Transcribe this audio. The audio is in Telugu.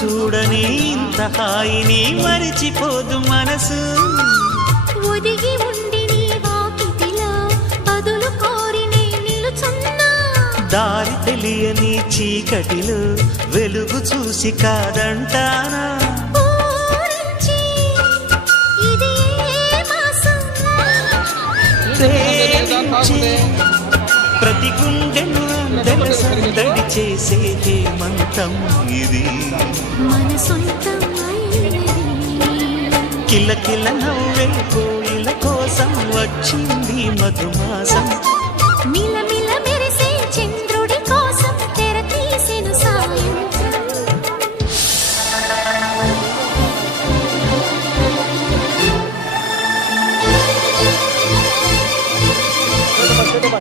చూడని ఇంత హాయిని మరిచిపోదు మనసు. ఒదిగి ఉండి నీ వాకిటిలో బదులు కోరి నే నిలుచున్నా. దారి తెలియని చీకటిలో వెలుగు చూసి కాదంటానా. ప్రతి గుండెను అందెల సందడి చేసే హేమంతం ఇది. మన సొంతం కిల కిల నవ్వే కోయిల కోసం వచ్చింది మధుమాసం.